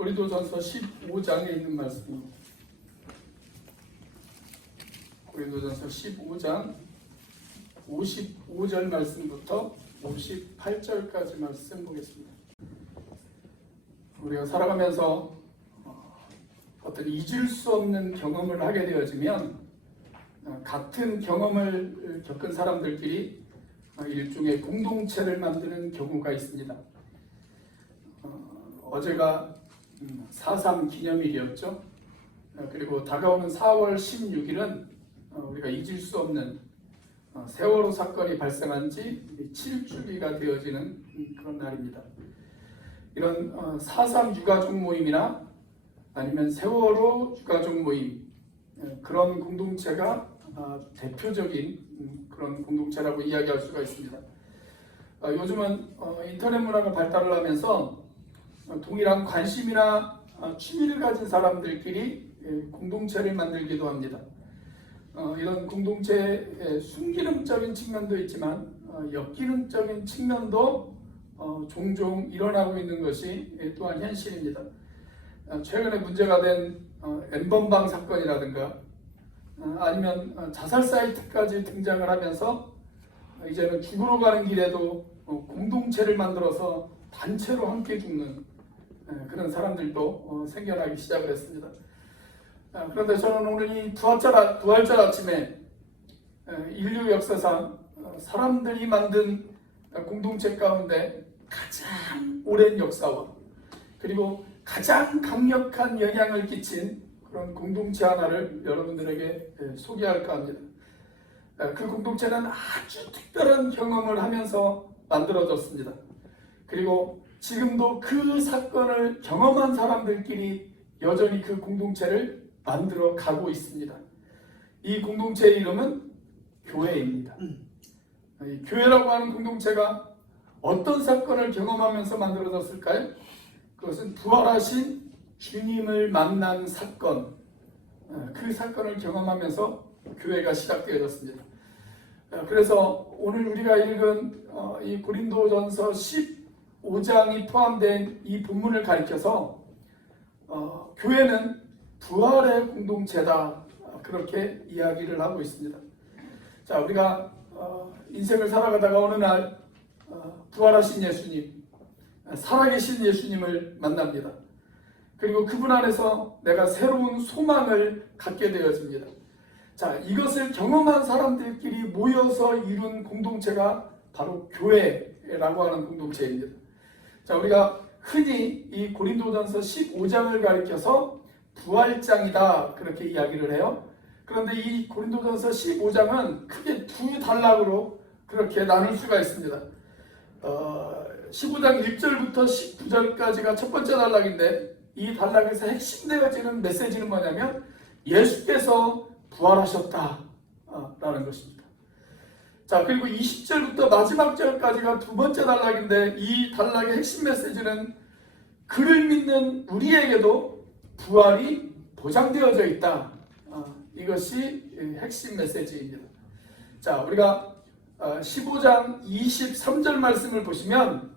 고린도전서 15장에 있는 말씀입니다. 고린도전서 15장 55절 말씀부터 58절까지 말씀 보겠습니다. 우리가 살아가면서 어떤 잊을 수 없는 경험을 하게 되어지면 같은 경험을 겪은 사람들끼리 일종의 공동체를 만드는 경우가 있습니다. 어제가 4.3 기념일이었죠. 그리고 다가오는 4월 16일은 우리가 잊을 수 없는 세월호 사건이 발생한 지 7주기가 되어지는 그런 날입니다. 이런 4.3 유가족 모임이나 아니면 세월호 유가족 모임, 그런 공동체가 대표적인 그런 공동체라고 이야기할 수가 있습니다. 요즘은 인터넷 문화가 발달을 하면서 동일한 관심이나 취미를 가진 사람들끼리 공동체를 만들기도 합니다. 이런 공동체의 순기능적인 측면도 있지만 역기능적인 측면도 종종 일어나고 있는 것이 또한 현실입니다. 최근에 문제가 된 N번방 사건이라든가 아니면 자살 사이트까지 등장을 하면서 이제는 죽으러 가는 길에도 공동체를 만들어서 단체로 함께 죽는 그런 사람들도 생겨나기 시작을 했습니다. 그런데 저는 오늘 이 부활절 아침에 인류 역사상 사람들이 만든 공동체 가운데 가장 오랜 역사와 그리고 가장 강력한 영향을 끼친 그런 공동체 하나를 여러분들에게 소개할까 합니다. 그 공동체는 아주 특별한 경험을 하면서 만들어졌습니다. 그리고 지금도 그 사건을 경험한 사람들끼리 여전히 그 공동체를 만들어 가고 있습니다. 이 공동체의 이름은 교회입니다. 이 교회라고 하는 공동체가 어떤 사건을 경험하면서 만들어졌을까요? 그것은 부활하신 주님을 만난 사건, 그 사건을 경험하면서 교회가 시작되어졌습니다. 그래서 오늘 우리가 읽은 이 고린도전서 15장이 포함된 이 본문을 가리켜서 교회는 부활의 공동체다, 그렇게 이야기를 하고 있습니다. 자, 우리가 인생을 살아가다가 어느 날 부활하신 예수님, 살아계신 예수님을 만납니다. 그리고 그분 안에서 내가 새로운 소망을 갖게 되어집니다. 자, 이것을 경험한 사람들끼리 모여서 이룬 공동체가 바로 교회라고 하는 공동체입니다. 자, 우리가 흔히 이 고린도전서 15장을 가리켜서 부활장이다, 그렇게 이야기를 해요. 그런데 이 고린도전서 15장은 크게 두 단락으로 그렇게 나눌 수가 있습니다. 15장 1절부터 19절까지가 첫 번째 단락인데, 이 단락에서 핵심되어지는 메시지는 뭐냐면 예수께서 부활하셨다 라는 것입니다. 자, 그리고 20절부터 마지막 절까지가 두 번째 단락인데, 이 단락의 핵심 메시지는 그를 믿는 우리에게도 부활이 보장되어져 있다, 이것이 핵심 메시지입니다. 자, 우리가 15장 23절 말씀을 보시면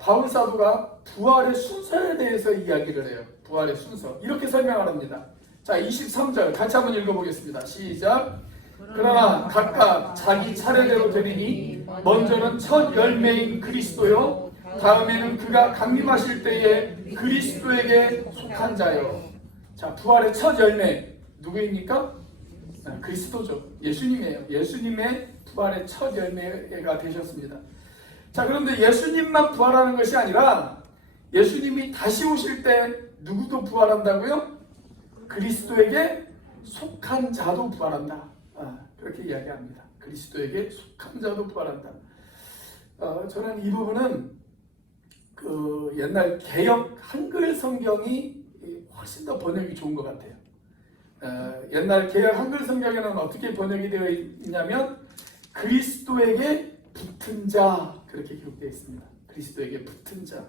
바울 사도가 부활의 순서에 대해서 이야기를 해요. 부활의 순서, 이렇게 설명을 합니다. 자, 23절 같이 한번 읽어보겠습니다. 시작. 그러나 각각 자기 차례대로 되리니 먼저는 첫 열매인 그리스도요, 다음에는 그가 강림하실 때에 그리스도에게 속한 자요. 자, 부활의 첫 열매 누구입니까? 그리스도죠. 예수님이에요. 예수님의 부활의 첫 열매가 되셨습니다. 자, 그런데 예수님만 부활하는 것이 아니라 예수님이 다시 오실 때 누구도 부활한다고요? 그리스도에게 속한 자도 부활한다, 그렇게 이야기합니다. 그리스도에게 속한 자도 부활한다. 저는 이 부분은 그 옛날 개역 한글 성경이 훨씬 더 번역이 좋은 것 같아요. 옛날 개역 한글 성경에는 어떻게 번역이 되어 있냐면 그리스도에게 붙은 자, 그렇게 기록되어 있습니다. 그리스도에게 붙은 자.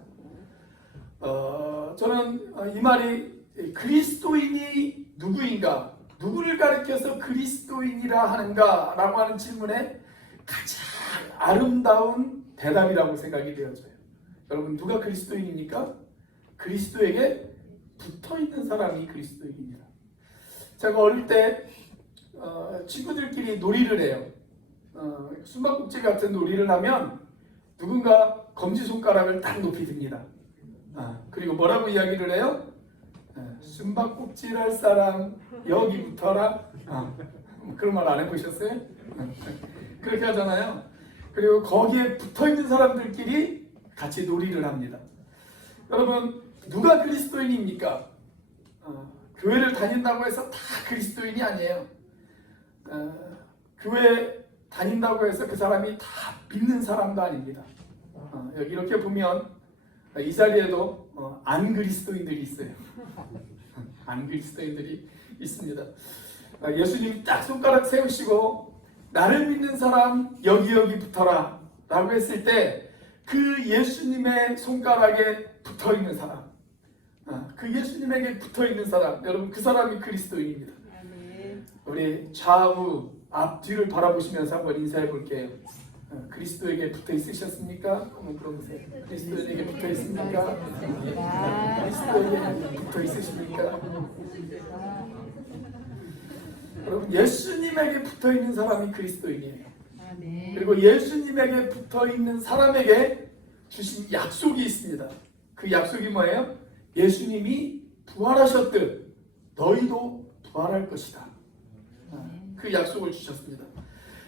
저는 이 말이 그리스도인이 누구인가, 누구를 가리켜서 그리스도인이라 하는가 라고 하는 질문에 가장 아름다운 대답이라고 생각이 되어져요. 여러분, 누가 그리스도인입니까? 그리스도에게 붙어있는 사람이 그리스도인입니다. 제가 어릴 때 친구들끼리 놀이를 해요. 숨바꼭질 같은 놀이를 하면 누군가 검지손가락을 딱 높이 듭니다. 그리고 뭐라고 이야기를 해요? 숨바꼭질 할 사람 여기 붙어라. 그런 말 안 해보셨어요? 그렇게 하잖아요. 그리고 거기에 붙어있는 사람들끼리 같이 놀이를 합니다. 여러분, 누가 그리스도인입니까? 교회를 다닌다고 해서 다 그리스도인이 아니에요. 교회 다닌다고 해서 그 사람이 다 믿는 사람도 아닙니다. 여기 이렇게 보면 이 자리에도 안 그리스도인들이 있어요. 안 그리스도인들이 있습니다. 예수님이 딱 손가락 세우시고 나를 믿는 사람 여기 붙어라 라고 했을 때 그 예수님의 손가락에 붙어있는 사람, 그 예수님에게 붙어있는 사람, 여러분 그 사람이 그리스도인입니다. 우리 좌우 앞뒤를 바라보시면서 한번 인사해 볼게요. 그리스도에게 붙어 있으셨습니까? 한번 물어보세요. 그리스도에게 붙어 있습니까? 그리스도에게 붙어 있으십니까? 여러분, 예수님에게 붙어 있는 사람이 그리스도인이에요. 그리고 예수님에게 붙어 있는 사람에게 주신 약속이 있습니다. 그 약속이 뭐예요? 예수님이 부활하셨듯 너희도 부활할 것이다. 그 약속을 주셨습니다.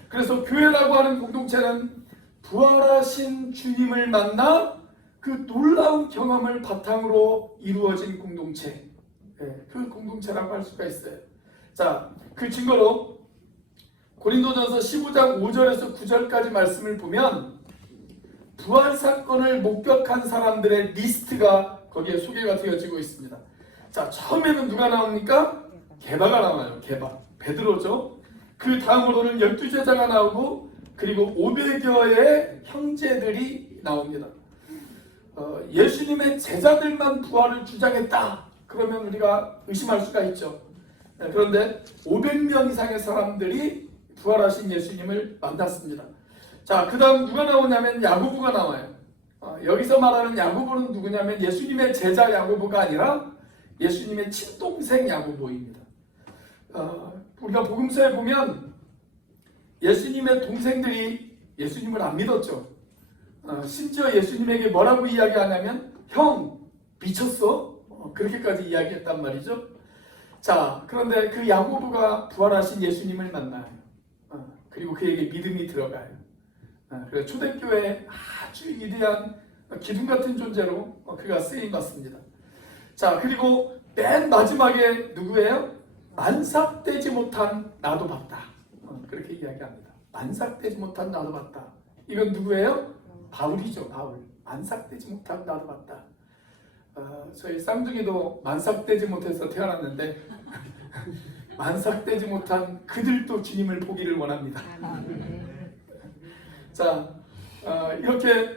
그래서 교회라고 하는 공동체는 부활하신 주님을 만나 그 놀라운 경험을 바탕으로 이루어진 공동체, 그 공동체라고 할 수가 있어요. 자, 그 증거로 고린도전서 15장 5절에서 9절까지 말씀을 보면 부활 사건을 목격한 사람들의 리스트가 거기에 소개가 되어지고 있습니다. 자, 처음에는 누가 나옵니까? 게바가 나와요. 게바, 베드로죠. 그 다음으로는 12제자가 나오고 그리고 500여의 형제들이 나옵니다. 예수님의 제자들만 부활을 주장했다. 그러면 우리가 의심할 수가 있죠. 그런데 500명 이상의 사람들이 부활하신 예수님을 만났습니다. 자, 그 다음 누가 나오냐면 야고보가 나와요. 여기서 말하는 야고보는 누구냐면 예수님의 제자 야고보가 아니라 예수님의 친동생 야고보입니다. 우리가 복음서에 보면 예수님의 동생들이 예수님을 안 믿었죠. 심지어 예수님에게 뭐라고 이야기하냐면 형 미쳤어? 그렇게까지 이야기했단 말이죠. 자, 그런데 그 야고보가 부활하신 예수님을 만나요. 그리고 그에게 믿음이 들어가요. 그래서 초대교회의 아주 위대한 기둥 같은 존재로 그가 쓰임받습니다. 자, 그리고 맨 마지막에 누구예요? 만삭되지 못한 나도 봤다. 그렇게 이야기합니다. 만삭되지 못한 나도 봤다. 이건 누구예요? 바울이죠. 바울. 만삭되지 못한 나도 봤다. 저희 쌍둥이도 만삭되지 못해서 태어났는데 만삭되지 못한 그들도 주님을 보기를 원합니다. 자, 이렇게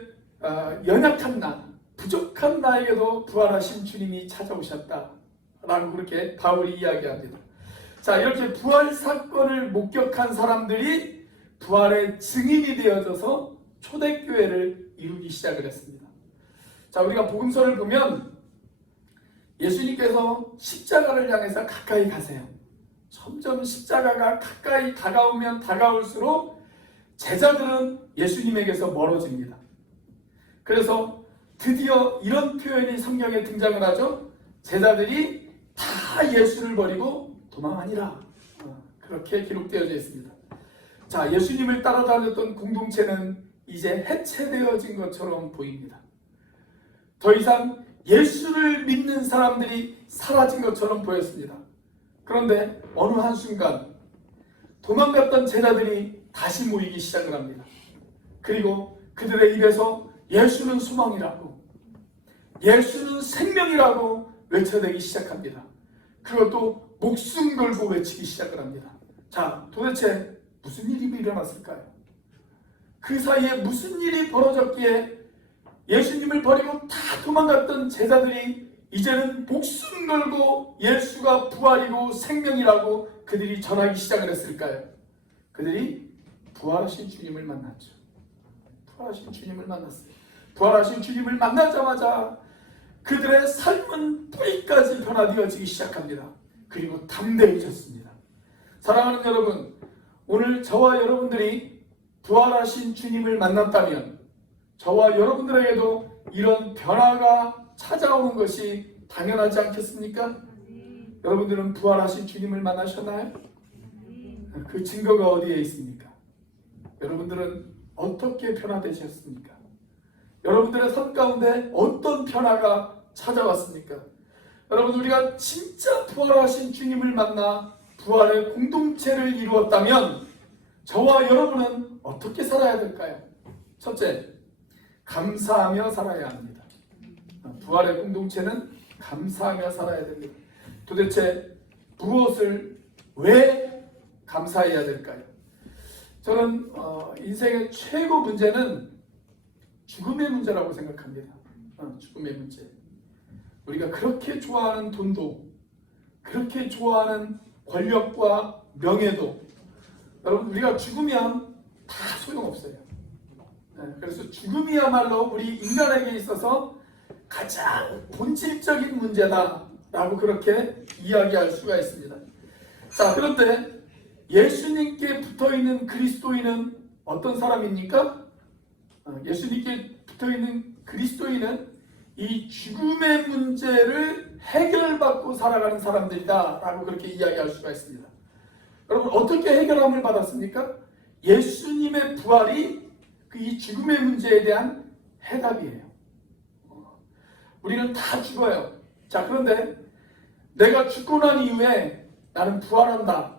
연약한 나, 부족한 나에게도 부활하신 주님이 찾아오셨다라고 그렇게 바울이 이야기합니다. 자, 이렇게 부활 사건을 목격한 사람들이 부활의 증인이 되어져서 초대교회를 이루기 시작을 했습니다. 자, 우리가 복음서를 보면 예수님께서 십자가를 향해서 가까이 가세요. 점점 십자가가 가까이 다가오면 다가올수록 제자들은 예수님에게서 멀어집니다. 그래서 드디어 이런 표현이 성경에 등장을 하죠. 제자들이 다 예수를 버리고 도망하니라. 그렇게 기록되어져 있습니다. 자, 예수님을 따라다녔던 공동체는 이제 해체되어진 것처럼 보입니다. 더 이상 예수를 믿는 사람들이 사라진 것처럼 보였습니다. 그런데 어느 한순간 도망갔던 제자들이 다시 모이기 시작을 합니다. 그리고 그들의 입에서 예수는 소망이라고, 예수는 생명이라고 외쳐대기 시작합니다. 그것도 목숨 걸고 외치기 시작을 합니다. 자, 도대체 무슨 일이 일어났을까요? 그 사이에 무슨 일이 벌어졌기에 예수님을 버리고 다 도망갔던 제자들이 이제는 목숨 걸고 예수가 부활이고 생명이라고 그들이 전하기 시작을 했을까요? 그들이 부활하신 주님을 만났죠. 부활하신 주님을 만났어요. 부활하신 주님을 만나자마자 그들의 삶은 뿌리까지 변화되어지기 시작합니다. 그리고 담대해졌습니다. 사랑하는 여러분, 오늘 저와 여러분들이 부활하신 주님을 만났다면 저와 여러분들에게도 이런 변화가 찾아오는 것이 당연하지 않겠습니까? 여러분들은 부활하신 주님을 만나셨나요? 그 증거가 어디에 있습니까? 여러분들은 어떻게 변화되셨습니까? 여러분들의 삶 가운데 어떤 변화가 찾아왔습니까? 여러분, 우리가 진짜 부활하신 주님을 만나 부활의 공동체를 이루었다면 저와 여러분은 어떻게 살아야 될까요? 첫째, 감사하며 살아야 합니다. 부활의 공동체는 감사하며 살아야 됩니다. 도대체 무엇을 왜 감사해야 될까요? 저는 인생의 최고 문제는 죽음의 문제라고 생각합니다. 죽음의 문제. 우리가 그렇게 좋아하는 돈도, 그렇게 좋아하는 권력과 명예도, 여러분, 우리가 죽으면 다 소용없어요. 그래서 죽음이야말로 우리 인간에게 있어서 가장 본질적인 문제다라고 그렇게 이야기할 수가 있습니다. 자, 그런데 예수님께 붙어있는 그리스도인은 어떤 사람입니까? 예수님께 붙어있는 그리스도인은 이 죽음의 문제를 해결받고 살아가는 사람들이다 라고 그렇게 이야기할 수가 있습니다. 여러분, 어떻게 해결함을 받았습니까? 예수님의 부활이 이 죽음의 문제에 대한 해답이에요. 우리는 다 죽어요. 자, 그런데 내가 죽고 난 이후에 나는 부활한다,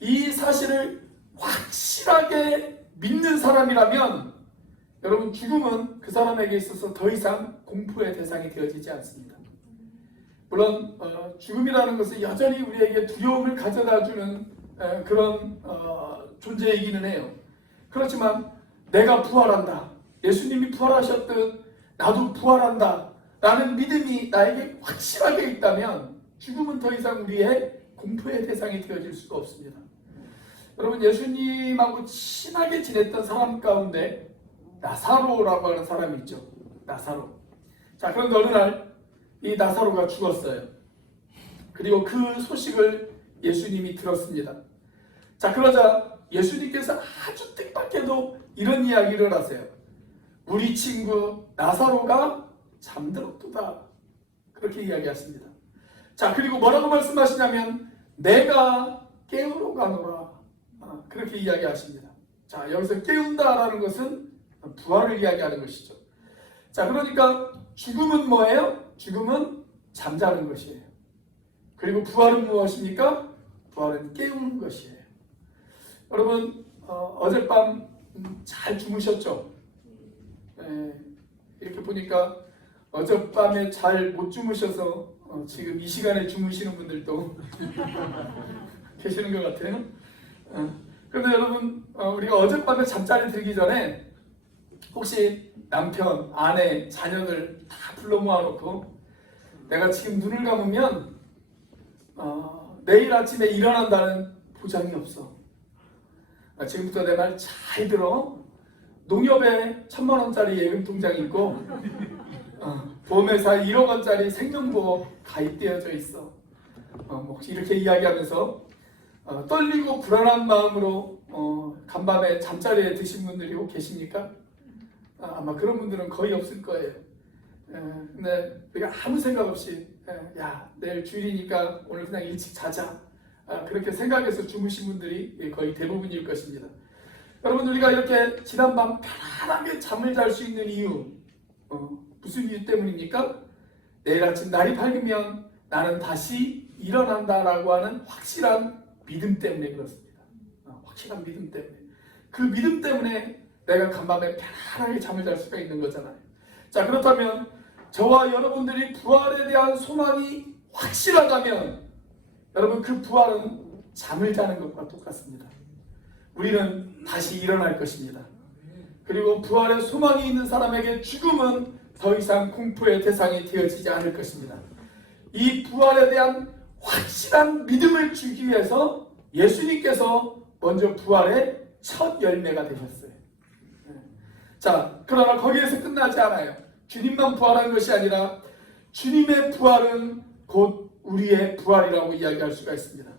이 사실을 확실하게 믿는 사람이라면 여러분, 죽음은 그 사람에게 있어서 더 이상 공포의 대상이 되어지지 않습니다. 물론 죽음이라는 것은 여전히 우리에게 두려움을 가져다주는 그런 존재이기는 해요. 그렇지만 내가 부활한다, 예수님이 부활하셨듯 나도 부활한다 라는 믿음이 나에게 확실하게 있다면 죽음은 더 이상 우리의 공포의 대상이 되어질 수가 없습니다. 여러분, 예수님하고 친하게 지냈던 사람 가운데 나사로라고 하는 사람이 있죠. 나사로. 자, 그런데 어느 날 이 나사로가 죽었어요. 그리고 그 소식을 예수님이 들었습니다. 자, 그러자 예수님께서 아주 뜻밖에도 이런 이야기를 하세요. 우리 친구 나사로가 잠들었도다. 그렇게 이야기하십니다. 자, 그리고 뭐라고 말씀하시냐면 내가 깨우러 가노라. 그렇게 이야기하십니다. 자, 여기서 깨운다라는 것은 부활을 이야기하는 것이죠. 자, 그러니까 죽음은 뭐예요? 죽음은 잠자는 것이에요. 그리고 부활은 무엇입니까? 부활은 깨우는 것이에요. 여러분, 어젯밤 잘 주무셨죠? 이렇게 보니까 어젯밤에 잘 못 주무셔서 지금 이 시간에 주무시는 분들도 계시는 것 같아요. 그런데 여러분, 우리가 어젯밤에 잠자리 들기 전에 혹시 남편, 아내, 자녀들 다 불러 모아놓고 내가 지금 눈을 감으면 내일 아침에 일어난다는 보장이 없어. 지금부터 내 말 잘 들어. 농협에 1,000만 원짜리 예금 통장이 있고 보험회사에 1억 원짜리 생명보험 가입되어져 있어. 혹시 이렇게 이야기하면서 떨리고 불안한 마음으로 간밤에 잠자리에 드신 분들이 혹 계십니까? 아마 그런 분들은 거의 없을 거예요. 근데 우리가 아무 생각 없이 야, 내일 주일이니까 오늘 그냥 일찍 자자, 그렇게 생각해서 주무신 분들이 거의 대부분일 것입니다. 여러분, 우리가 이렇게 지난밤 편안하게 잠을 잘 수 있는 이유, 무슨 이유 때문입니까? 내일 아침 날이 밝으면 나는 다시 일어난다라고 하는 확실한 믿음 때문에 그렇습니다. 확실한 믿음 때문에. 그 믿음 때문에 내가 간밤에 편안하게 잠을 잘 수가 있는 거잖아요. 자, 그렇다면 저와 여러분들이 부활에 대한 소망이 확실하다면 여러분, 그 부활은 잠을 자는 것과 똑같습니다. 우리는 다시 일어날 것입니다. 그리고 부활의 소망이 있는 사람에게 죽음은 더 이상 공포의 대상이 되어지지 않을 것입니다. 이 부활에 대한 확실한 믿음을 주기 위해서 예수님께서 먼저 부활의 첫 열매가 되셨어요. 자, 그러나 거기에서 끝나지 않아요. 주님만 부활한 것이 아니라 주님의 부활은 곧 우리의 부활이라고 이야기할 수가 있습니다.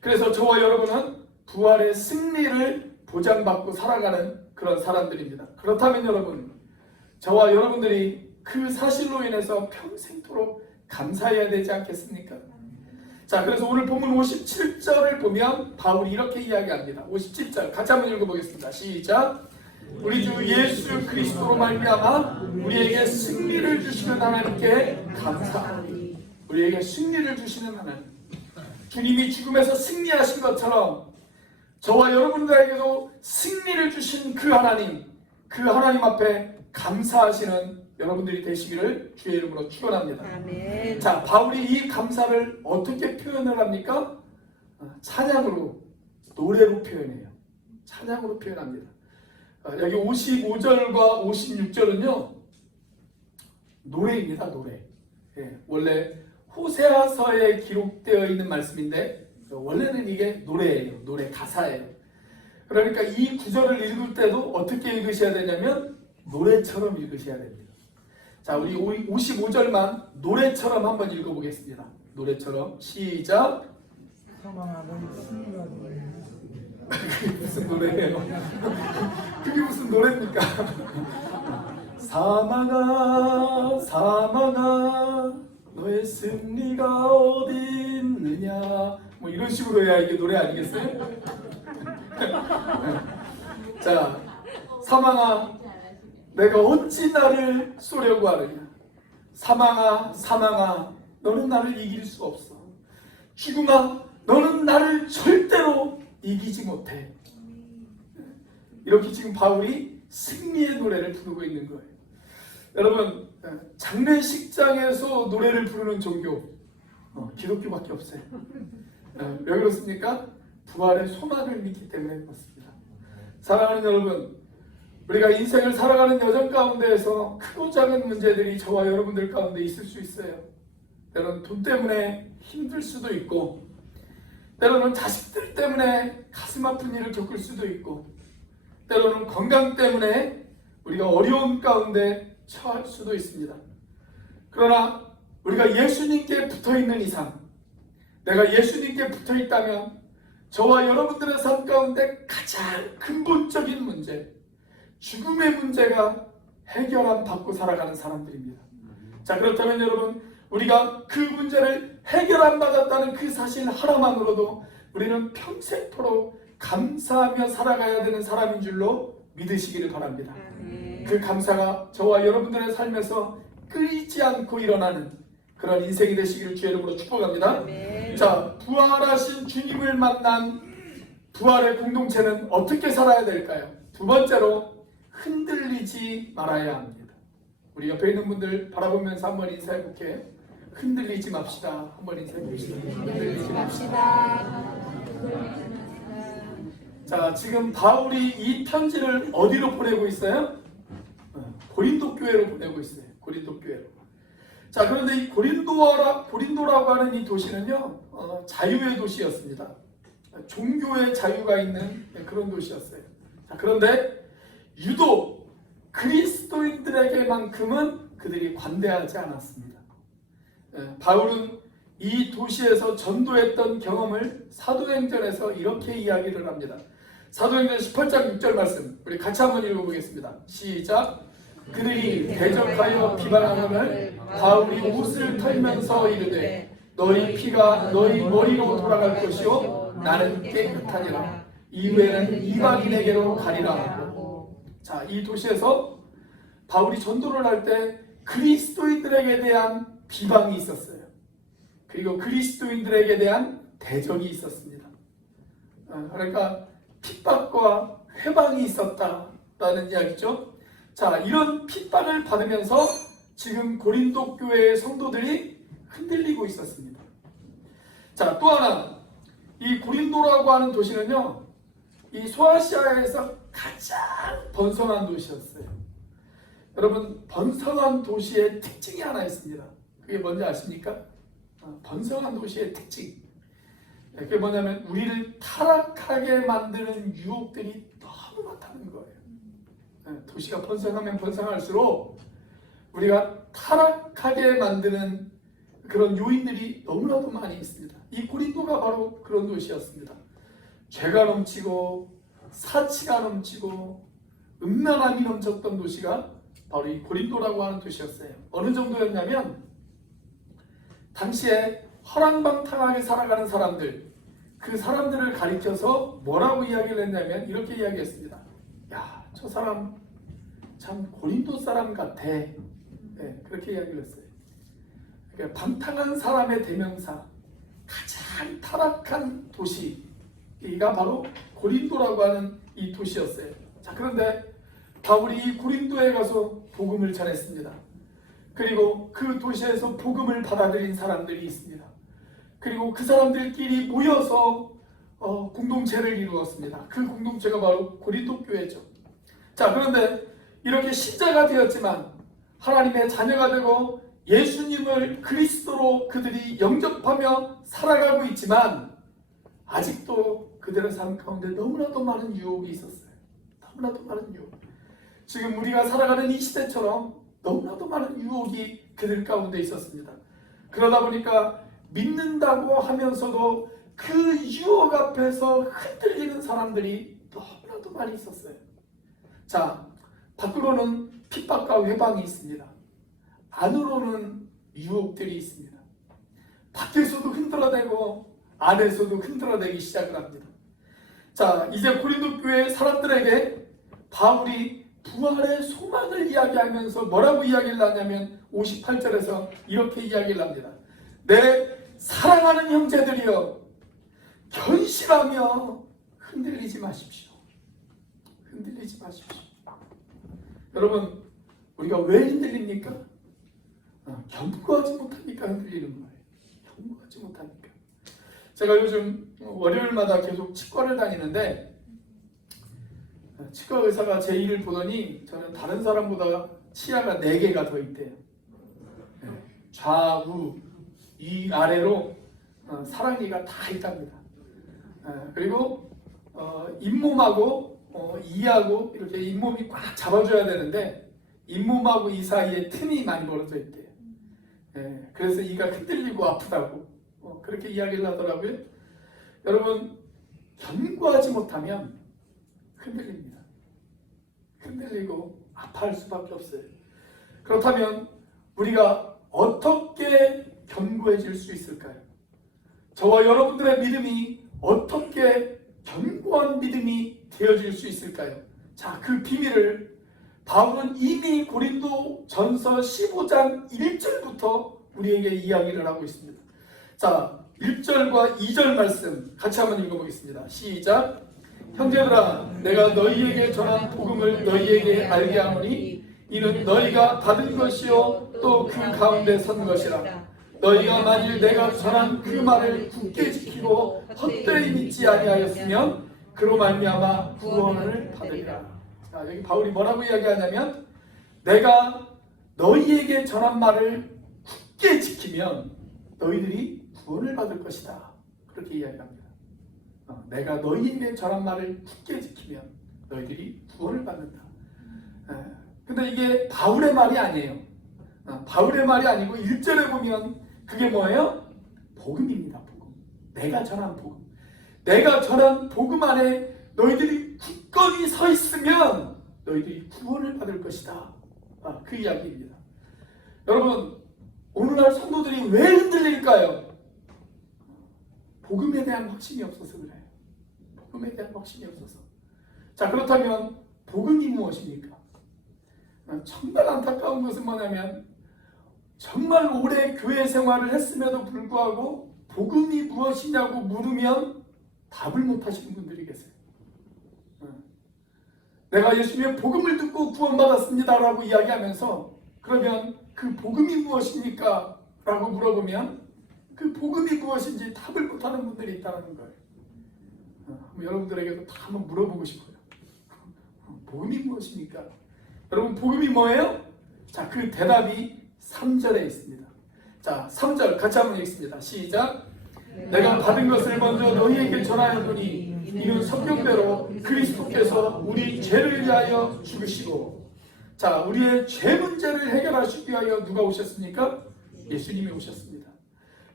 그래서 저와 여러분은 부활의 승리를 보장받고 살아가는 그런 사람들입니다. 그렇다면 여러분, 저와 여러분들이 그 사실로 인해서 평생토록 감사해야 되지 않겠습니까? 자, 그래서 오늘 본문 57절을 보면 바울이 이렇게 이야기합니다. 57절 같이 한번 읽어보겠습니다. 시작. 우리 주 예수 그리스도로 말미암아 우리에게 승리를 주시는 하나님께 감사하노니. 우리에게 승리를 주시는 하나님, 주님이 죽음에서 승리하신 것처럼 저와 여러분들에게도 승리를 주신 그 하나님 앞에 감사하시는 여러분들이 되시기를 주의 이름으로 축원합니다. 아멘. 자, 바울이 이 감사를 어떻게 표현을 합니까? 찬양으로, 노래로 표현해요. 찬양으로 표현합니다. 여기 55절과 56절은요 노래입니다. 노래. 원래 호세아서에 기록되어 있는 말씀인데 원래는 이게 노래예요. 노래 가사예요. 그러니까 이 구절을 읽을 때도 어떻게 읽으셔야 되냐면 노래처럼 읽으셔야 됩니다. 자, 우리 55절만 노래처럼 한번 읽어보겠습니다. 노래처럼 시작. 그게 무슨 노래예요? 그게 무슨 노래입니까? 사망아 사망아 너의 승리가 어디 있느냐, 뭐 이런 식으로 해야 이게 노래 아니겠어요? 자, 사망아 내가 어찌 나를 쏘려고 하느냐. 사망아 사망아 너는 나를 이길 수 없어. 죽음아 너는 나를 절대로 이기지 못해. 이렇게 지금 바울이 승리의 노래를 부르고 있는 거예요. 여러분, 장례식장에서 노래를 부르는 종교 기독교밖에 없어요. 왜 그렇습니까? 부활의 소망을 믿기 때문에 그렇습니다. 사랑하는 여러분, 우리가 인생을 살아가는 여정 가운데에서 크고 작은 문제들이 저와 여러분들 가운데 있을 수 있어요. 때로는 돈 때문에 힘들 수도 있고, 때로는 자식들 때문에 가슴 아픈 일을 겪을 수도 있고, 때로는 건강 때문에 우리가 어려운 가운데 처할 수도 있습니다. 그러나 우리가 예수님께 붙어있는 이상, 내가 예수님께 붙어있다면 저와 여러분들의 삶 가운데 가장 근본적인 문제, 죽음의 문제가 해결함 받고 살아가는 사람들입니다. 자, 그렇다면 여러분, 우리가 그 문제를 해결함 받았다는 그 사실 하나만으로도 우리는 평생토록 감사하며 살아가야 되는 사람인 줄로 믿으시기를 바랍니다. 그 감사가 저와 여러분들의 삶에서 끊이지 않고 일어나는 그런 인생이 되시기를 주의 이름으로 축복합니다. 자, 부활하신 주님을 만난 부활의 공동체는 어떻게 살아야 될까요? 두 번째로, 흔들리지 말아야 합니다. 우리 옆에 있는 분들 바라보면서 한번 인사해 볼게요. 흔들리지 맙시다. 한번 인사해 봅시다. 흔들리지 맙시다. 자, 지금 바울이 이 편지를 어디로 보내고 있어요? 고린도 교회로 보내고 있어요. 고린도 교회로. 자, 그런데 이 고린도라고 하는 이 도시는요, 자유의 도시였습니다. 종교의 자유가 있는 그런 도시였어요. 자, 그런데 유독 그리스도인들에게만큼은 그들이 관대하지 않았습니다. 바울은 이 도시에서 전도했던 경험을 사도행전에서 이렇게 이야기를 합니다. 사도행전 18장 6절 말씀 우리 같이 한번 읽어보겠습니다. 시작. 그들이 대적하여 비방함을 바울이 옷을 털면서 이르되 너희 피가 너희 머리로 돌아갈 것이요 나는 깨끗하니라. 이후에는 이방인에게로 가리라 하고. 자, 이 도시에서 바울이 전도를 할 때 그리스도인들에게 대한 비방이 있었어요. 그리고 그리스도인들에게 대한 대적이 있었습니다. 그러니까 핍박과 회방이 있었다라는 이야기죠. 자, 이런 핍박을 받으면서 지금 고린도 교회의 성도들이 흔들리고 있었습니다. 자, 또 하나, 이 고린도라고 하는 도시는요, 이 소아시아에서 가장 번성한 도시였어요. 여러분, 번성한 도시의 특징이 하나 있습니다. 그게 뭔지 아십니까? 번성한 도시의 특징. 그게 뭐냐면 우리를 타락하게 만드는 유혹들이 너무 많다는 거예요. 도시가 번성하면 번성할수록 우리가 타락하게 만드는 그런 요인들이 너무나도 많이 있습니다. 이 고린도가 바로 그런 도시였습니다. 죄가 넘치고 사치가 넘치고 음란함이 넘쳤던 도시가 바로 이 고린도라고 하는 도시였어요. 어느 정도였냐면 당시에 허랑방탕하게 살아가는 사람들, 그 사람들을 가리켜서 뭐라고 이야기를 했냐면 이렇게 이야기했습니다. 야, 저 사람 참 고린도 사람 같아. 네, 그렇게 이야기를 했어요. 그러니까 방탕한 사람의 대명사, 가장 타락한 도시가 바로 고린도라고 하는 이 도시였어요. 자, 그런데 바울이 이 고린도에 가서 복음을 전했습니다. 그리고 그 도시에서 복음을 받아들인 사람들이 있습니다. 그리고 그 사람들끼리 모여서 공동체를 이루었습니다. 그 공동체가 바로 고린도 교회죠. 자, 그런데 이렇게 신자가 되었지만 하나님의 자녀가 되고 예수님을 그리스도로 그들이 영접하며 살아가고 있지만 아직도 그들의 삶 가운데 너무나도 많은 유혹이 있었어요. 너무나도 많은 유혹. 지금 우리가 살아가는 이 시대처럼 너무나도 많은 유혹이 그들 가운데 있었습니다. 그러다 보니까 믿는다고 하면서도 그 유혹 앞에서 흔들리는 사람들이 너무나도 많이 있었어요. 자, 밖으로는 핍박과 회방이 있습니다. 안으로는 유혹들이 있습니다. 밖에서도 흔들어대고 안에서도 흔들어대기 시작을 합니다. 자, 이제 고린도 교회 사람들에게 바울이 부활의 소망을 이야기하면서 뭐라고 이야기를 하냐면 58절에서 이렇게 이야기를 합니다. 내 사랑하는 형제들이여, 견실하며 흔들리지 마십시오. 흔들리지 마십시오. 여러분, 우리가 왜 흔들립니까? 견고하지 못하니까 흔들리는 거예요. 견고하지 못하니까. 제가 요즘 월요일마다 계속 치과를 다니는데 치과 의사가 제 일을 보더니 저는 다른 사람보다 치아가 4개가 더 있대요. 좌우 이 아래로 사랑니가 다 있답니다. 그리고 잇몸하고 이하고 이렇게 잇몸이 꽉 잡아줘야 되는데 잇몸하고 이 사이에 틈이 많이 벌어져 있대요. 그래서 이가 흔들리고 아프다고 그렇게 이야기를 하더라고요. 여러분, 견고하지 못하면 흔들립니다. 흔들리고 아파할 수밖에 없어요. 그렇다면 우리가 어떻게 견고해질 수 있을까요? 저와 여러분들의 믿음이 어떻게 견고한 믿음이 되어질 수 있을까요? 자, 그 비밀을 바울은 이미 고린도 전서 15장 1절부터 우리에게 이야기를 하고 있습니다. 자, 1절과 2절 말씀 같이 한번 읽어보겠습니다. 시작. 형제들아, 내가 너희에게 전한 복음을 너희에게 알게 하노니 이는 너희가 받은 것이요 또 그 가운데 선 것이라. 너희가 만일 내가 전한 그 말을 굳게 지키고 헛되이 믿지 아니하였으면 그로 말미암아 구원을 받으리라. 자, 여기 바울이 뭐라고 이야기하냐면 내가 너희에게 전한 말을 굳게 지키면 너희들이 구원을 받을 것이다. 그렇게 이야기합니다. 내가 너희에게 전한 말을 굳게 지키면 너희들이 구원을 받는다. 근데 이게 바울의 말이 아니에요. 바울의 말이 아니고 1절에 보면 그게 뭐예요? 복음입니다. 복음. 내가 전한 복음. 내가 전한 복음 안에 너희들이 굳건히 서 있으면 너희들이 구원을 받을 것이다. 그 이야기입니다. 여러분, 오늘날 성도들이 왜 흔들릴까요? 복음에 대한 확신이 없어서 그래요. 복음에 대한 확신이 없어서. 자, 그렇다면 복음이 무엇입니까? 정말 안타까운 것은 뭐냐면 정말 오래 교회 생활을 했음에도 불구하고 복음이 무엇이냐고 물으면 답을 못 하시는 분들이 계세요. 내가 예수님의 복음을 듣고 구원받았습니다 라고 이야기하면서 그러면 그 복음이 무엇입니까? 라고 물어보면 그 복음이 무엇인지 답을 못하는 분들이 있다는 거예요. 여러분들에게도 다 한번 물어보고 싶어요. 복음이 무엇입니까? 여러분, 복음이 뭐예요? 자, 그 대답이 3절에 있습니다. 자, 3절 같이 한번 읽습니다. 시작. 내가 받은 것을 먼저 너희에게 전하였노니 이는 성경대로 그리스도께서 우리 죄를 위하여 죽으시고 자, 우리의 죄 문제를 해결하시기 위하여 누가 오셨습니까? 예수님이 오셨습니다.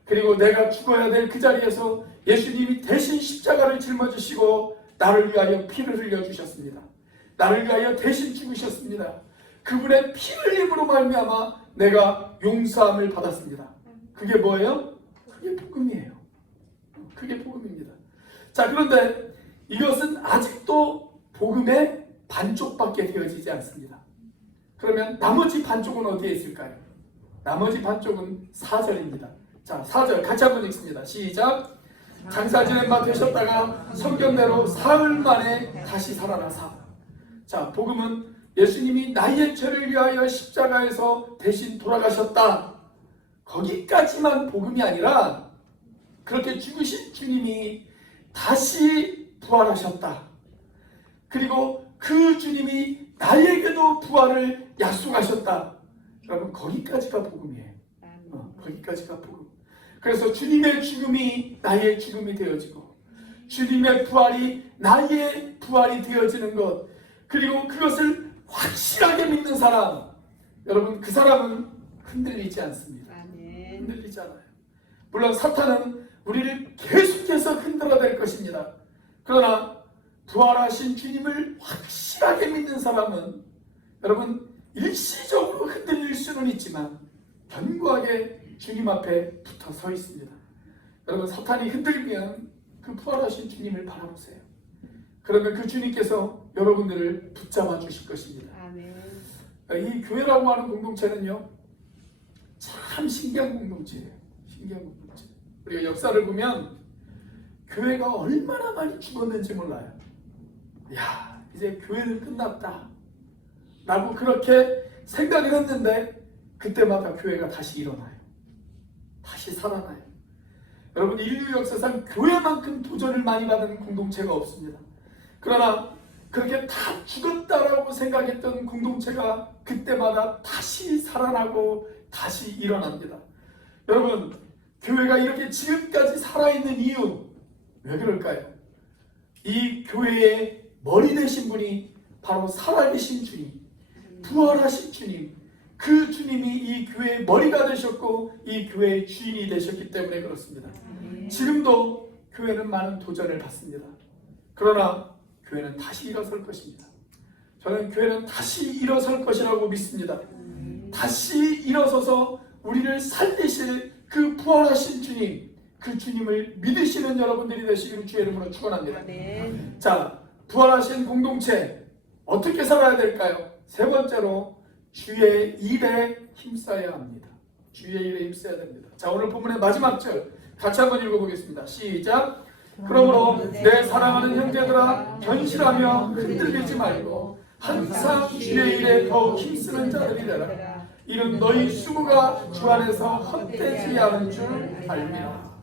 그리고 내가 죽어야 될 그 자리에서 예수님이 대신 십자가를 짊어지시고 나를 위하여 피를 흘려주셨습니다. 나를 위하여 대신 죽으셨습니다. 그분의 피 흘림으로 말미암아 내가 용서함을 받았습니다. 그게 뭐예요? 그게 복음이에요. 그게 복음입니다. 자, 그런데 이것은 아직도 복음의 반쪽밖에 되어지지 않습니다. 그러면 나머지 반쪽은 어디에 있을까요? 나머지 반쪽은 4절입니다. 자, 4절 같이 한번 읽습니다. 시작. 장사 지낸 바 되셨다가 성경대로 사흘 만에 다시 살아나사. 자, 복음은 예수님이 나의 죄를 위하여 십자가에서 대신 돌아가셨다. 거기까지만 복음이 아니라 그렇게 죽으신 주님이 다시 부활하셨다. 그리고 그 주님이 나에게도 부활을 약속하셨다. 여러분, 거기까지가 복음이에요. 거기까지가 복음. 그래서 주님의 죽음이 나의 죽음이 되어지고 주님의 부활이 나의 부활이 되어지는 것, 그리고 그것을 확실하게 믿는 사람, 여러분, 그 사람은 흔들리지 않습니다. 흔들리지 않아요. 물론 사탄은 우리를 계속해서 흔들어댈 것입니다. 그러나 부활하신 주님을 확실하게 믿는 사람은 여러분 일시적으로 흔들릴 수는 있지만 견고하게 주님 앞에 붙어 서 있습니다. 여러분, 사탄이 흔들면 그 부활하신 주님을 바라보세요. 그러면 그 주님께서 여러분들을 붙잡아 주실 것입니다. 아멘. 이 교회라고 하는 공동체는요, 참 신기한 공동체예요. 신기한 공동체. 우리가 역사를 보면 교회가 얼마나 많이 죽었는지 몰라요. 야, 이제 교회는 끝났다 라고 그렇게 생각을 했는데 그때마다 교회가 다시 일어나요. 다시 살아나요. 여러분, 인류 역사상 교회만큼 도전을 많이 받은 공동체가 없습니다. 그러나 그렇게 다 죽었다라고 생각했던 공동체가 그때마다 다시 살아나고 다시 일어납니다. 여러분, 교회가 이렇게 지금까지 살아있는 이유, 왜 그럴까요? 이 교회의 머리 되신 분이 바로 살아계신 주님, 부활하신 주님, 그 주님이 이 교회의 머리가 되셨고 이 교회의 주인이 되셨기 때문에 그렇습니다. 지금도 교회는 많은 도전을 받습니다. 그러나 교회는 다시 일어설 것입니다. 저는 교회는 다시 일어설 것이라고 믿습니다. 다시 일어서서 우리를 살리실 그 부활하신 주님, 그 주님을 믿으시는 여러분들이 되시기를 주의 이름으로 축원합니다. 자, 부활하신 공동체 어떻게 살아야 될까요? 세 번째로 주의 일에 힘써야 합니다. 주의 일에 힘써야 됩니다. 자, 오늘 본문의 마지막 절 같이 한번 읽어보겠습니다. 시작. 그러므로 내 사랑하는 형제들아, 견실하며 흔들리지 말고 항상 주의 일에 더욱 힘쓰는 자들이 되라. 이는 너희 수고가 주 안에서 헛되지 않은 줄 알미라.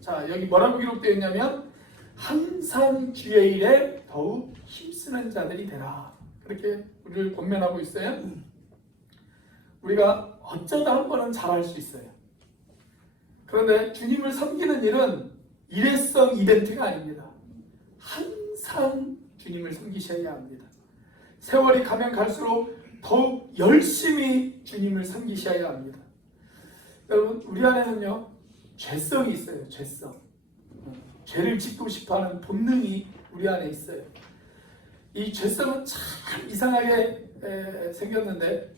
자, 여기 뭐라고 기록되어 있냐면 항상 주의 일에 더욱 힘쓰는 자들이 되라. 그렇게 우리를 권면하고 있어요. 우리가 어쩌다 한 번은 잘할 수 있어요. 그런데 주님을 섬기는 일은 일회성 이벤트가 아닙니다. 항상 주님을 섬기셔야 합니다. 세월이 가면 갈수록 더욱 열심히 주님을 섬기셔야 합니다. 여러분, 우리 안에는요, 죄성이 있어요. 죄성. 죄를 짓고 싶어하는 본능이 우리 안에 있어요. 이 죄성은 참 이상하게 생겼는데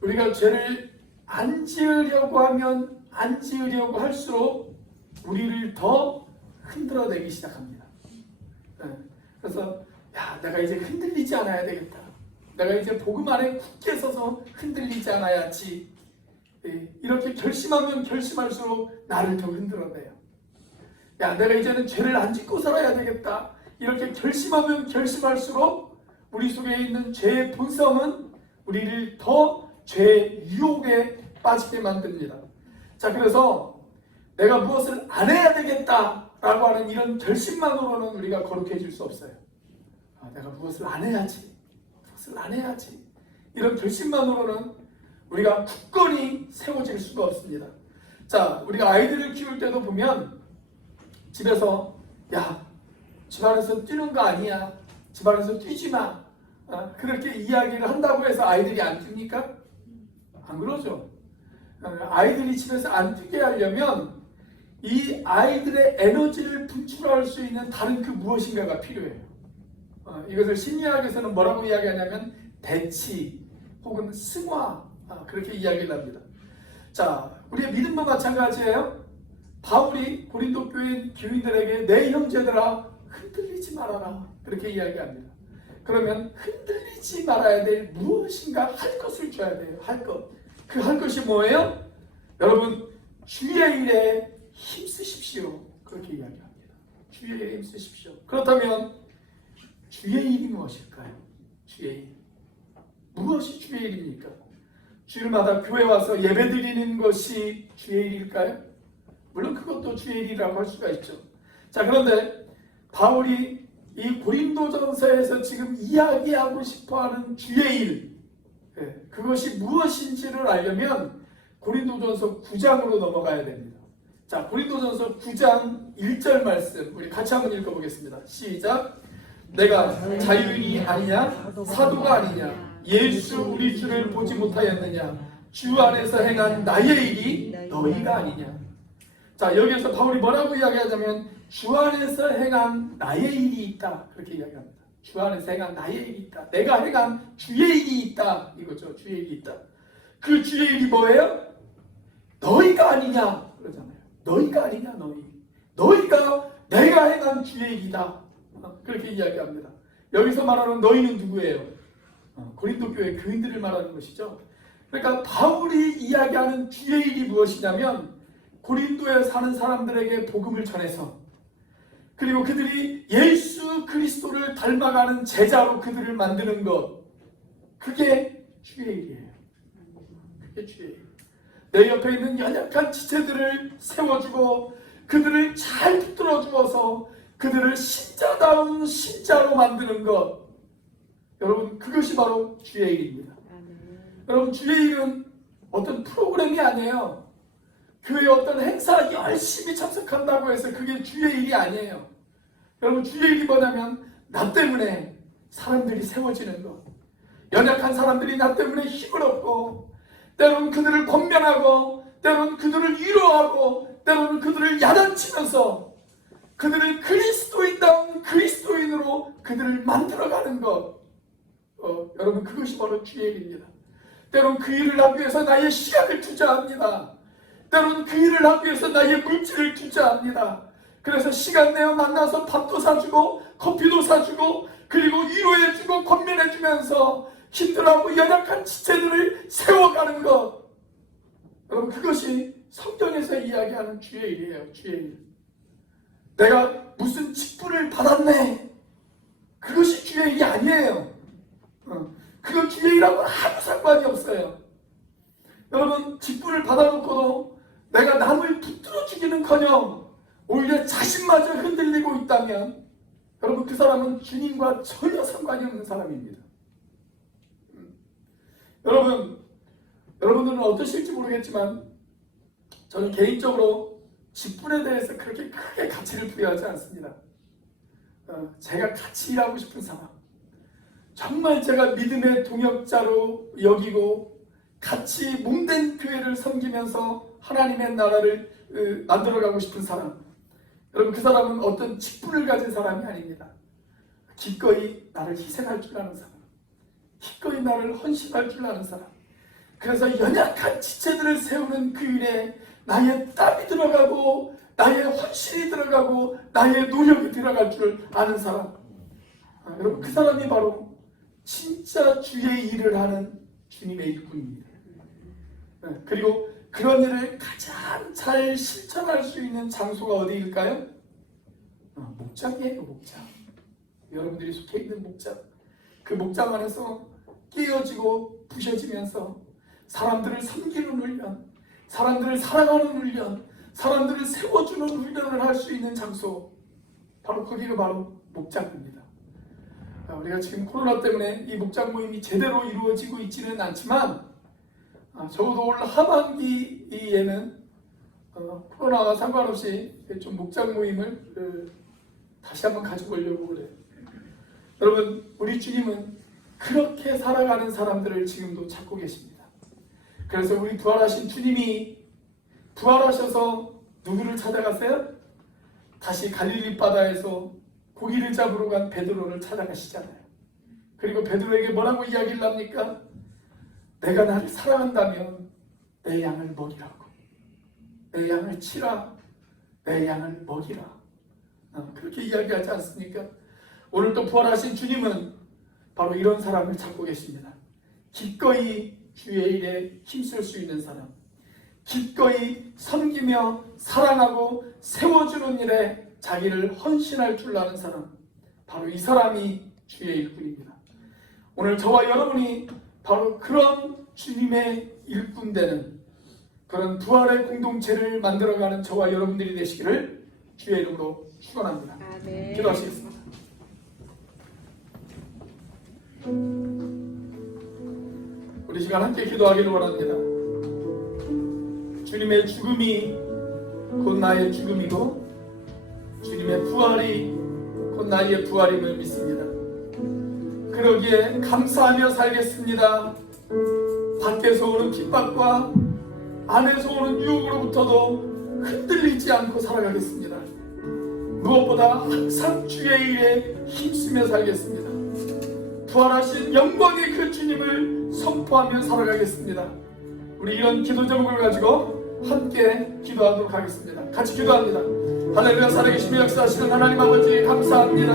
우리가 죄를 안 지으려고 하면 안 지으려고 할수록 우리를 더 흔들어내기 시작합니다. 그래서 야, 내가 이제 흔들리지 않아야 되겠다. 내가 이제 복음 안에 굳게 서서 흔들리지 않아야지. 이렇게 결심하면 결심할수록 나를 더 흔들어내요. 야, 내가 이제는 죄를 안 짓고 살아야 되겠다. 이렇게 결심하면 결심할수록 우리 속에 있는 죄의 본성은 우리를 더 죄의 유혹에 빠지게 만듭니다. 자, 그래서 내가 무엇을 안 해야 되겠다라고 하는 이런 결심만으로는 우리가 거룩해질 수 없어요. 내가 무엇을 안 해야지. 무엇을 안 해야지. 이런 결심만으로는 우리가 굳건히 세워질 수가 없습니다. 자, 우리가 아이들을 키울 때도 보면 집에서 야, 집안에서 뛰는 거 아니야. 집안에서 뛰지 마. 그렇게 이야기를 한다고 해서 아이들이 안 뜁니까? 안 그러죠. 아이들이 집에서 안 뛰게 하려면 이 아이들의 에너지를 분출할 수 있는 다른 그 무엇인가가 필요해요. 이것을 심리학에서는 뭐라고 이야기하냐면 대치 혹은 승화, 그렇게 이야기를 합니다. 자, 우리의 믿음도 마찬가지예요. 바울이 고린도 교회 교인들에게 내 형제들아 흔들리지 말아라, 그렇게 이야기합니다. 그러면 흔들리지 말아야 될 무엇인가 할 것을 줘야 돼요. 할 것. 그 할 것이 뭐예요? 여러분, 주의 일에 힘쓰십시오, 그렇게 이야기합니다. 주의 일에 힘쓰십시오. 그렇다면 주의 일이 무엇일까요? 주의 일. 무엇이 주의 일입니까? 주일마다 교회 와서 예배드리는 것이 주의 일일까요? 물론 그것도 주의 일이라고 할 수가 있죠. 자, 그런데 바울이 이 고린도전서에서 지금 이야기하고 싶어하는 주의 일, 그것이 무엇인지를 알려면 고린도전서 9장으로 넘어가야 됩니다. 자, 고린도전서 9장 1절 말씀 우리 같이 한번 읽어보겠습니다. 시작. 내가 자유인이 아니냐? 사도가 아니냐? 예수 우리 주를 보지 못하였느냐? 주 안에서 행한 나의 일이 너희가 아니냐? 자, 여기에서 바울이 뭐라고 이야기하자면 주 안에서 행한 나의 일이 있다, 그렇게 이야기합니다. 주 안에서 행한 나의 일이 있다. 내가 행한 주의 일이 있다, 이거죠. 주의 일이 있다. 그 주의 일이 뭐예요? 너희가 아니냐 그러잖아요. 너희가 아니냐, 너희가 내가 행한 주의 일이다, 그렇게 이야기합니다. 여기서 말하는 너희는 누구예요? 고린도 교회 교인들을 말하는 것이죠. 그러니까 바울이 이야기하는 주의 일이 무엇이냐면 고린도에 사는 사람들에게 복음을 전해서, 그리고 그들이 예수 그리스도를 닮아가는 제자로 그들을 만드는 것, 그게 주의 일이에요. 그게 주의 일. 내 옆에 있는 연약한 지체들을 세워주고 그들을 잘 붙들어 주어서 그들을 신자다운 신자로 만드는 것, 여러분, 그것이 바로 주의 일입니다. 여러분, 주의 일은 어떤 프로그램이 아니에요. 교회 어떤 행사 열심히 참석한다고 해서 그게 주의 일이 아니에요. 여러분, 주의 일이 뭐냐면 나 때문에 사람들이 세워지는 것, 연약한 사람들이 나 때문에 힘을 얻고, 때로는 그들을 권면하고, 때로는 그들을 위로하고, 때로는 그들을 야단치면서 그들을 그리스도인다운 그리스도인으로 그들을 만들어가는 것, 여러분, 그것이 바로 주의 일입니다. 때로는 그 일을 하기 위해서 나의 시간을 투자합니다. 때로는 그 일을 하기 위해서 나의 물질을 투자합니다. 그래서 시간 내어 만나서 밥도 사주고 커피도 사주고 그리고 위로해주고 권면해주면서 힘들어하고 연약한 지체들을 세워가는 것, 여러분, 그것이 성경에서 이야기하는 주의 일이에요. 주의 일. 내가 무슨 직분을 받았네, 그것이 주의 일이 아니에요. 그건 주의 일하고는 아무 상관이 없어요. 여러분, 직분을 받아놓고도 내가 남을 붙들어 주기는커녕 오히려 자신마저 흔들리고 있다면, 여러분, 그 사람은 주님과 전혀 상관이 없는 사람입니다. 여러분들은 어떠실지 모르겠지만 저는 개인적으로 직분에 대해서 그렇게 크게 가치를 부여하지 않습니다. 제가 같이 일하고 싶은 사람, 정말 제가 믿음의 동역자로 여기고 같이 몸된 교회를 섬기면서 하나님의 나라를 만들어가고 싶은 사람, 여러분, 그 사람은 어떤 직분을 가진 사람이 아닙니다. 기꺼이 나를 희생할 줄 아는 사람, 기꺼이 나를 헌신할 줄 아는 사람, 그래서 연약한 지체들을 세우는 그 일에 나의 땀이 들어가고 나의 헌신이 들어가고 나의 노력이 들어갈 줄 아는 사람, 여러분, 그 사람이 바로 진짜 주의 일을 하는 주님의 일꾼입니다. 그리고 그런 일을 가장 잘 실천할 수 있는 장소가 어디일까요? 목장이에요. 목장. 여러분들이 속해 있는 목장. 그 목장 안에서 깨어지고 부셔지면서 사람들을 섬기는 훈련, 사람들을 사랑하는 훈련, 사람들을 세워주는 훈련을 할 수 있는 장소, 바로 거기가 바로 목장입니다. 우리가 지금 코로나 때문에 이 목장 모임이 제대로 이루어지고 있지는 않지만 적어도 올 하반기에는 코로나와 상관없이 좀 목장 모임을 다시 한번 가져보려고 그래요. 여러분, 우리 주님은 그렇게 살아가는 사람들을 지금도 찾고 계십니다. 그래서 우리 부활하신 주님이 부활하셔서 누구를 찾아가세요? 다시 갈릴리 바다에서 고기를 잡으러 간 베드로를 찾아가시잖아요. 그리고 베드로에게 뭐라고 이야기를 합니까? 내가 나를 사랑한다면 내 양을 먹이라고, 내 양을 치라, 내 양을 먹이라, 그렇게 이야기하지 않습니까? 오늘 또 부활하신 주님은 바로 이런 사람을 찾고 계십니다. 기꺼이 주의 일에 힘쓸 수 있는 사람, 기꺼이 섬기며 사랑하고 세워주는 일에 자기를 헌신할 줄 아는 사람, 바로 이 사람이 주의 일꾼입니다. 오늘 저와 여러분이 바로 그런 주님의 일꾼 되는 그런 부활의 공동체를 만들어가는 저와 여러분들이 되시기를 주의 이름으로 축원합니다. 아멘. 기도하시겠습니다. 우리 시간 함께 기도하기를 원합니다. 주님의 죽음이 곧 나의 죽음이고 주님의 부활이 곧 나의 부활임을 믿습니다. 그러기에 감사하며 살겠습니다. 밖에서 오는 핍박과 안에서 오는 유혹으로부터도 흔들리지 않고 살아가겠습니다. 무엇보다 항상 주의 일에 힘쓰며 살겠습니다. 부활하신 영광의 그 주님을 선포하며 살아가겠습니다. 우리 이런 기도 제목을 가지고 함께 기도하도록 하겠습니다. 같이 기도합니다. 할렐루야. 살아계시며 역사하시는 하나님 아버지 감사합니다.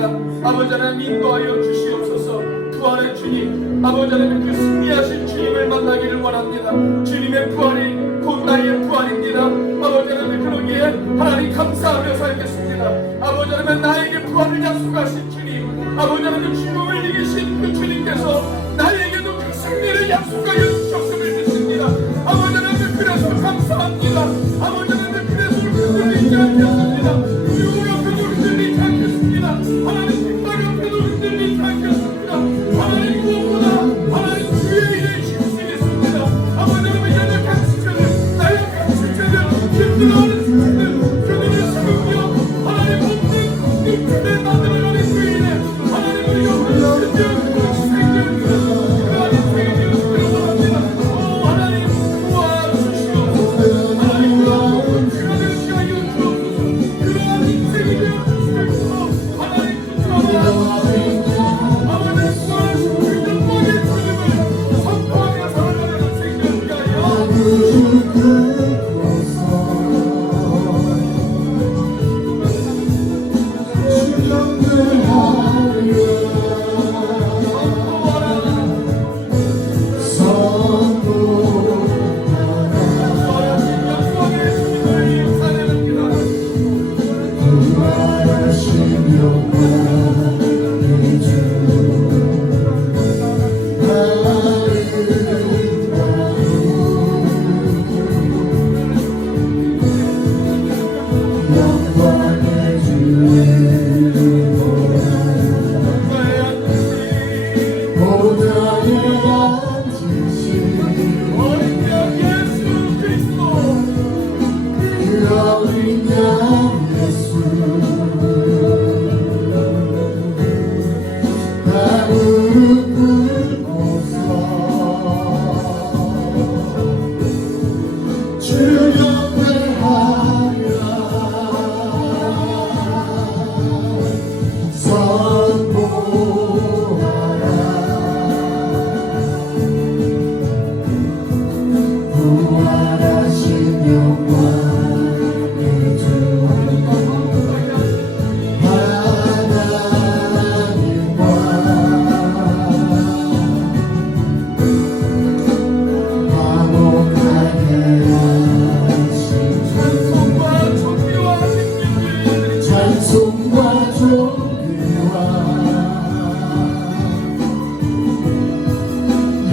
아버지 하나님 인도하여 주시옵소서. 부활의 주님, 아버지 하나님 그 승리하신 주님을 만나기를 원합니다. 주님의 부활이 곧 나의 부활입니다. 아버지 하나님 그러기에 하나님 감사하며 살겠습니다. 아버지 하나님 나에게 부활을 약속하신 주님, 아버지 하나님 죽음을 이기신 그 주님께서 나에게도 그 승리를 약속하여 주셨음을 믿습니다. 아버지 하나님 그래서 감사합니다. 아버지 하나님 그래서 흔들리지 않겠습니다. 유혹 옆에도 흔들리지 않겠습니다. 하나님 핍박 옆에도 흔들리지 않겠습니다. 하나님 무엇보다 하나님 주의 일에 힘쓰겠습니다. 아버지 하나님 연약한 지체들, 나약한 지체들, 힘들어하는 지체들, 그들을 섬겨 하나님 없는 그 그대 만들어가는 그 일에 하나님 우리 영혼을 흔들고 생명을 그 안에 생기기를 축원합니다. 오 하나님 도와주시옵소서. 하나님 그러하는 시간을 하여 주옵소서. 그러한 인생이 되어 주시옵소서. 하나님 주시옵소서. 아버지 구하신 그 영광의 주님을 선포하며 살아가는 생명이 하여 주시옵소서.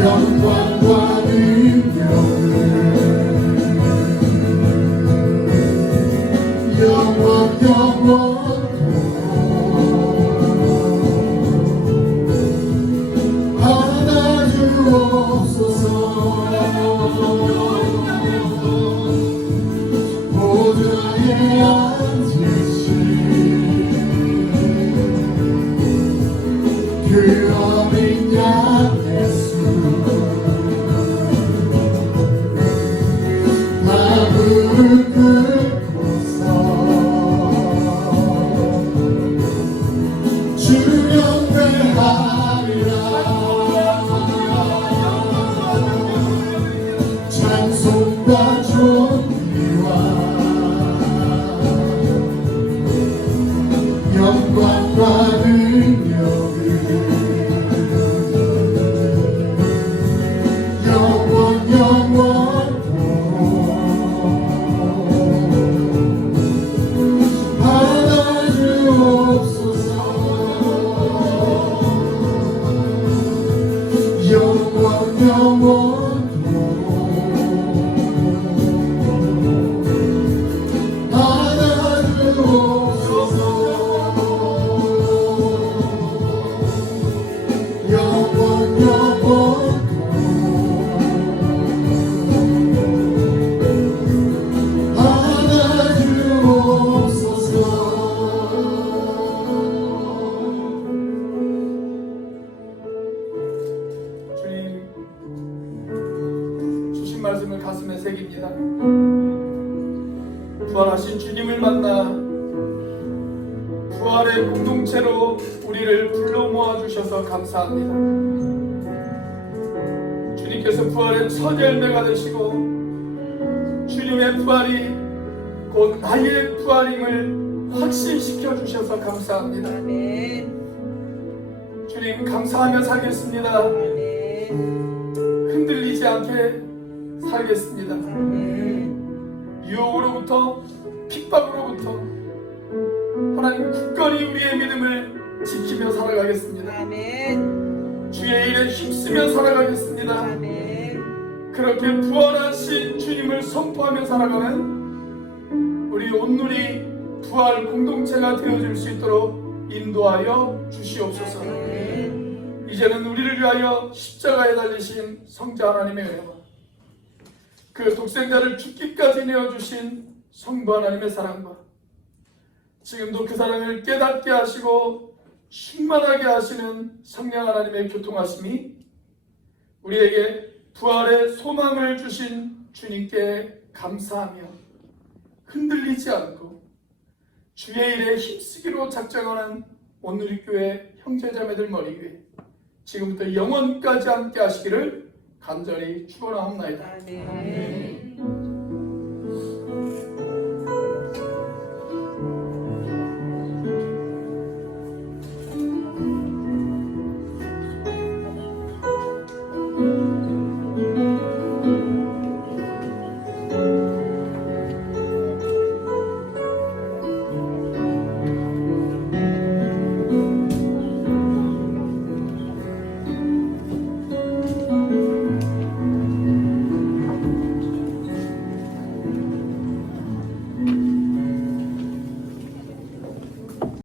영광과 능력을 영원토록 받아 주옵소서. 모두의 안지신 그 어린 양 주영배하리라 찬송과 존귀와 영광과 능력을 영원토록 받아주옵소서 영원토록 주님 주신 말씀을 가슴에 새깁니다. 부활하신 주님을 만나 부활의 공동체로 우리를 불러 모아주셔서 감사합니다. 주님께서 부활의 첫 열매가 되시고 주님의 부활이 곧 나의 부활임을 확신시켜 주셔서 감사합니다. 아멘. 주님 감사하며 살겠습니다. 아멘. 흔들리지 않게 살겠습니다. 아멘. 유혹으로부터 핍박으로부터 하나님 굳건히 우리의 믿음을 지키며 살아가겠습니다. 아멘. 주의 일에 힘쓰며 살아가겠습니다. 아멘. 그렇게 부활하신 주님을 선포하며 살아가는 우리 온누리 부활 공동체가 되어줄 수 있도록 인도하여 주시옵소서. 아멘. 이제는 우리를 위하여 십자가에 달리신 성자 하나님의 은혜와 그 독생자를 죽기까지 내어주신 성부 하나님의 사랑과 지금도 그 사랑을 깨닫게 하시고 충만하게 하시는 성령 하나님의 교통하심이 우리에게 부활의 소망을 주신 주님께 감사하며 흔들리지 않고 주의 일에 힘쓰기로 작정하는 온누리교회 형제자매들 머리 위에 지금부터 영원까지 함께 하시기를 간절히 축원하옵나이다. 아멘.